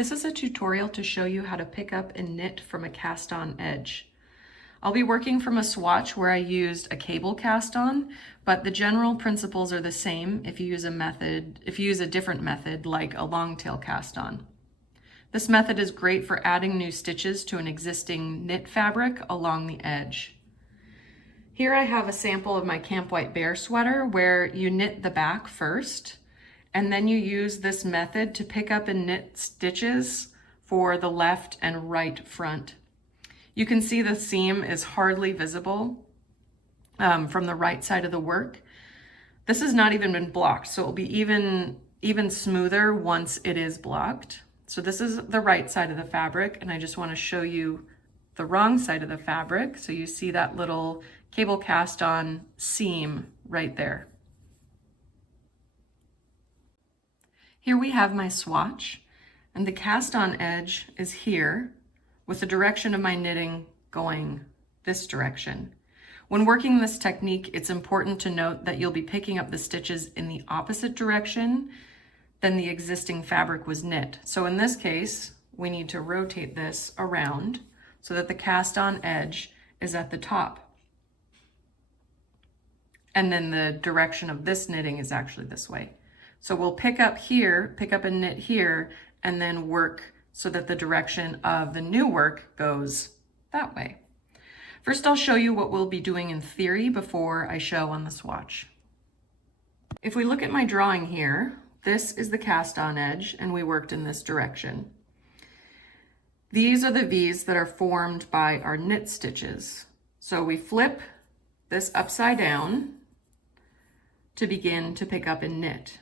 This is a tutorial to show you how to pick up and knit from a cast-on edge. I'll be working from a swatch where I used a cable cast-on, but the general principles are the same if you use a different method like a long tail cast-on. This method is great for adding new stitches to an existing knit fabric along the edge. Here I have a sample of my Camp White Bear sweater where you knit the back first, and then you use this method to pick up and knit stitches for the left and right front. You can see the seam is hardly visible from the right side of the work. This has not even been blocked, so it will be even smoother once it is blocked. So this is the right side of the fabric, and I just want to show you the wrong side of the fabric. So you see that little cable cast on seam right there. Here we have my swatch, and the cast on edge is here with the direction of my knitting going this direction. When working this technique, it's important to note that you'll be picking up the stitches in the opposite direction than the existing fabric was knit. So in this case, we need to rotate this around so that the cast on edge is at the top. And then the direction of this knitting is actually this way. So we'll pick up here, pick up and knit here, and then work so that the direction of the new work goes that way. First, I'll show you what we'll be doing in theory before I show on the swatch. If we look at my drawing here, this is the cast on edge, and we worked in this direction. These are the V's that are formed by our knit stitches. So we flip this upside down to begin to pick up and knit.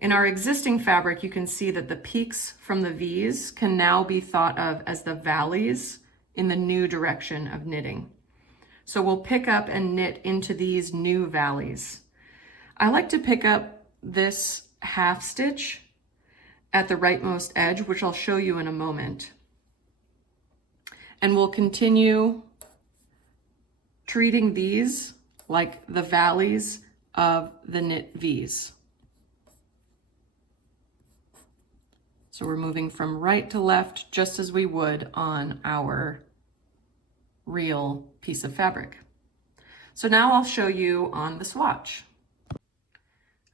In our existing fabric, you can see that the peaks from the V's can now be thought of as the valleys in the new direction of knitting. So we'll pick up and knit into these new valleys. I like to pick up this half stitch at the rightmost edge, which I'll show you in a moment. And we'll continue treating these like the valleys of the knit V's. So we're moving from right to left just as we would on our real piece of fabric. So now I'll show you on the swatch.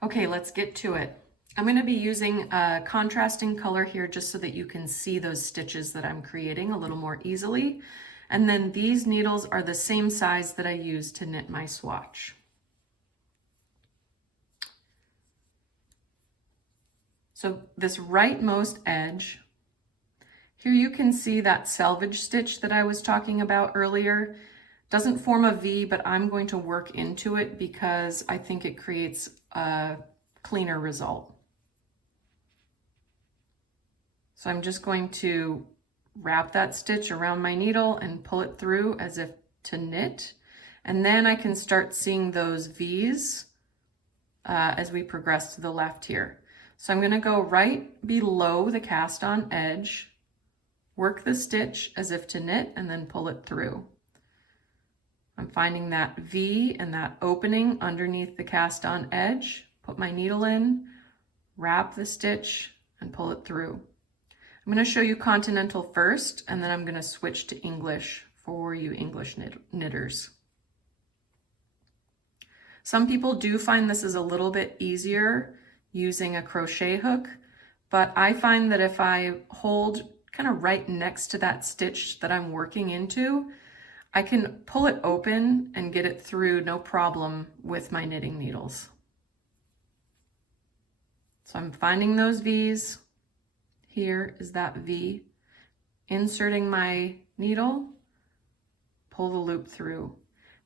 Okay, let's get to it. I'm going to be using a contrasting color here just so that you can see those stitches that I'm creating a little more easily. And then these needles are the same size that I used to knit my swatch. So this rightmost edge, here you can see that selvage stitch that I was talking about earlier. Doesn't form a V, but I'm going to work into it because I think it creates a cleaner result. So I'm just going to wrap that stitch around my needle and pull it through as if to knit. And then I can start seeing those V's as we progress to the left here. So I'm going to go right below the cast on edge, work the stitch as if to knit, and then pull it through. I'm finding that V and that opening underneath the cast on edge, put my needle in, wrap the stitch, and pull it through. I'm going to show you continental first, and then I'm going to switch to English for you English knitters. Some people do find this is a little bit easier using a crochet hook, but I find that if I hold kind of right next to that stitch that I'm working into, I can pull it open and get it through no problem with my knitting needles. So I'm finding those V's. Here is that V, inserting my needle, pull the loop through.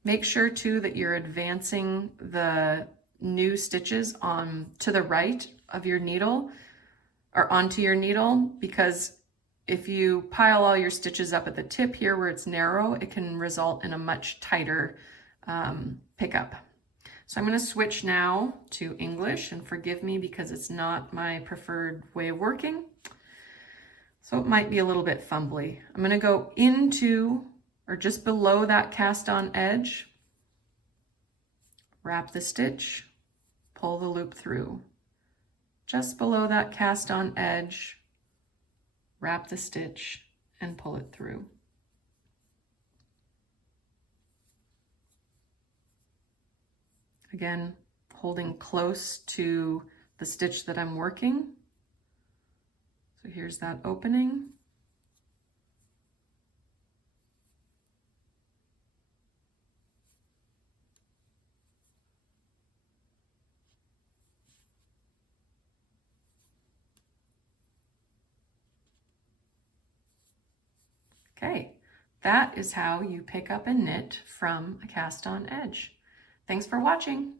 Make sure too that you're advancing the new stitches on to the right of your needle or onto your needle, because if you pile all your stitches up at the tip here where it's narrow, it can result in a much tighter pickup. So I'm going to switch now to English, and forgive me because it's not my preferred way of working. So it might be a little bit fumbly. I'm going to go into or just below that cast on edge, wrap the stitch, pull the loop through. Just below that cast on edge, wrap the stitch, and pull it through. Again, holding close to the stitch that I'm working. So here's that opening. Okay, that is how you pick up and knit from a cast on edge. Thanks for watching.